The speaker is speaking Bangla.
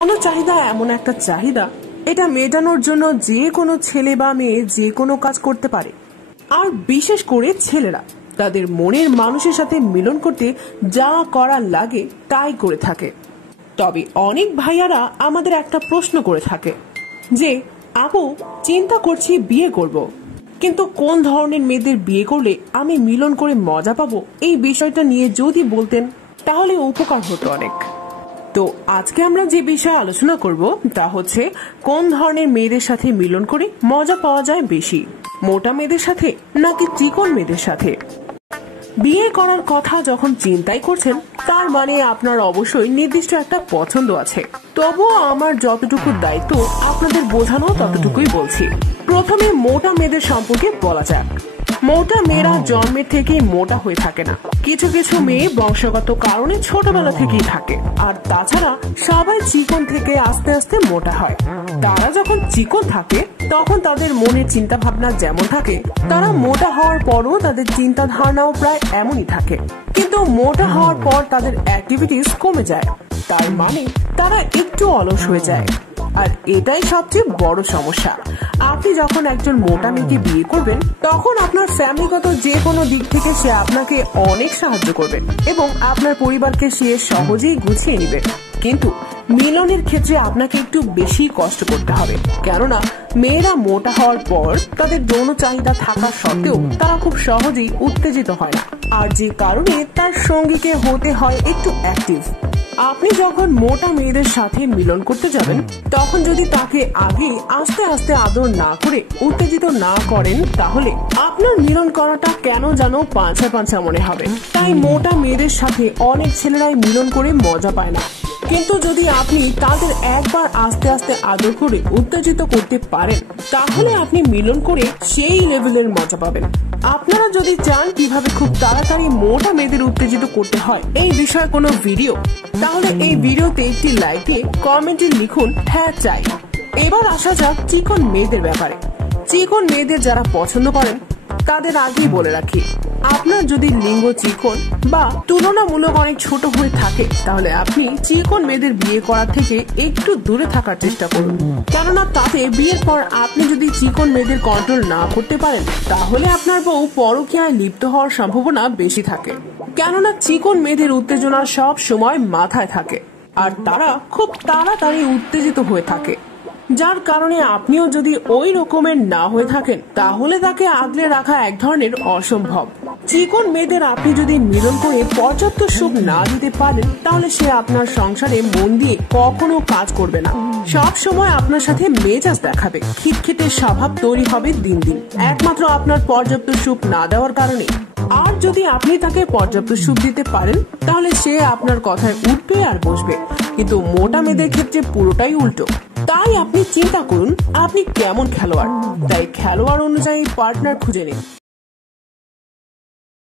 কোনো চাহিদা এমন একটা চাহিদা, এটা মেটানোর জন্য যে কোনো ছেলে বা মেয়ে যে কোনো কাজ করতে পারে। আর বিশেষ করে ছেলেরা তাদের মনের মানুষের সাথে মিলন করতে যা করা লাগে তাই করে থাকে। তবে অনেক ভাইয়ারা আমাদের একটা প্রশ্ন করে থাকে যে, আপু চিন্তা করছি বিয়ে করব, কিন্তু কোন ধরনের মেয়েদের বিয়ে করলে আমি মিলন করে মজা পাবো, এই বিষয়টা নিয়ে যদি বলতেন তাহলে উপকার হতো অনেক। তো আজকে আমরা যে বিষয়ে আলোচনা করব তা হচ্ছে কোন ধরনের মেয়েদের সাথে মিলন করে মজা পাওয়া যায় বেশি, মোটা মেয়েদের সাথে নাকি চিকন মেয়েদের সাথে। বিয়ে করার কথা যখন চিন্তাই করছেন তার মানে আপনার অবশ্যই নির্দিষ্ট একটা পছন্দ আছে। তবুও আমার যতটুকু দায়িত্ব আপনাদের বোঝানো ততটুকুই বলছি। প্রথমে মোটা মেয়েদের সম্পর্কে বলা যাক। মোটা মেয়েরা জন্মের থেকেই মোটা হয়ে থাকে না, কিছু কিছু মেয়ে বংশগত কারণে ছোটবেলা থেকেই থাকে। আর তাছাড়া সবাই চিকন থেকে আস্তে আস্তে মোটা হয়। তারা যখন চিকন থাকে তখন তাদের মনের চিন্তা ভাবনা যেমন থাকে, তারা মোটা হওয়ার পরও তাদের চিন্তা ধারণাও প্রায় এমনই থাকে। কিন্তু মোটা হওয়ার পর তাদের অ্যাক্টিভিটিস কমে যায়, তার মানে তারা একটু অলস হয়ে যায়। আর এটাই সবচেয়ে বড় সমস্যা। আপনি যখন একজন মোটা মেয়েকে বিয়ে করবেন তখন আপনার ফ্যামিলিগত যে কোনো দিক থেকে সে আপনাকে অনেক সাহায্য করবে এবং আপনার পরিবারকে সে সহজেই গুছিয়ে নেবে। কিন্তু মিলনের ক্ষেত্রে আপনাকে একটু বেশি কষ্ট করতে হবে, কেননা মেয়েরা মোটা হওয়ার পর তাদের যৌন চাহিদা থাকা সত্ত্বেও তারা খুব সহজেই উত্তেজিত হয় না, আর যে কারণে তার সঙ্গীকে হতে হয় একটু অ্যাক্টিভ। আপনি যখন মোটা মেয়েদের সাথে মিলন করতে যাবেন তখন যদি তাকে আগে আস্তে আস্তে আদর না করে উত্তেজিত না করেন তাহলে আপনার মিলন করাটা কেন যেন পাঁচা পাঁচা মনে হবে। তাই মোটা মেয়েদের সাথে অনেক ছেলেরাই মিলন করে মজা পায় না। কিন্তু যদি আপনি তাদের একবার আস্তে আস্তে আদর করে উত্তেজিত করতে পারেন তাহলে আপনি মিলন করে সেই লেভেলের মজা পাবেন। আপনারা যদি চান কিভাবে খুব তাড়াতাড়ি মোটা মেয়েদের উত্তেজিত করতে হয় এই বিষয়ে কোনো ভিডিও, তাহলে এই ভিডিওতে একটি লাইকে কমেন্টে লিখুন হ্যাঁ চাই। এবার আসা যাক চিকন মেয়েদের ব্যাপারে। চিকন মেয়েদের যারা পছন্দ করেন তাদের আগেই বলে রাখি, আপনার যদি লিঙ্গ চিকন বা তুলনামূলক অনেক ছোট হয়ে থাকে তাহলে আপনি চিকন মেয়েদের বিয়ে করার থেকে একটু দূরে থাকার চেষ্টা করুন, কেননা তাতে বিয়ের পর আপনি যদি চিকন মেয়েদের কন্ট্রোল না করতে পারেন তাহলে আপনার বউ পরকীয়ায় লিপ্ত হওয়ার সম্ভাবনা বেশি থাকে। কেননা চিকন মেয়েদের উত্তেজনা সব সময় মাথায় থাকে আর তারা খুব তাড়াতাড়ি উত্তেজিত হয়ে থাকে, যার কারণে আপনিও যদি ওই রকমের না হয়ে থাকেন তাহলে তাকে আগলে রাখা এক ধরনের অসম্ভব। চিকন মেয়েদের আপনি যদি মিলন করে পর্যাপ্ত সুখ না দিতে পারেন তাহলে সে আপনার সংসারে মন দিয়ে কখনো কাজ করবে না, সব সময় আপনার সাথে মেজাজ দেখাবে, খিটখিটে স্বভাব তৈরি হবে দিন দিন, একমাত্র আপনার পর্যাপ্ত সুখ না দেওয়ার কারণে। আর যদি আপনি তাকে পর্যাপ্ত সুখ দিতে পারেন তাহলে সে আপনার কথায় উঠবে আর বসবে। কিন্তু মোটা মেয়েদের ক্ষেত্রে পুরোটাই উল্টো। তাই আপনি চিন্তা করুন আপনি কেমন খেলোয়াড়, তাই খেলোয়াড় অনুযায়ী পার্টনার খুঁজে নিন।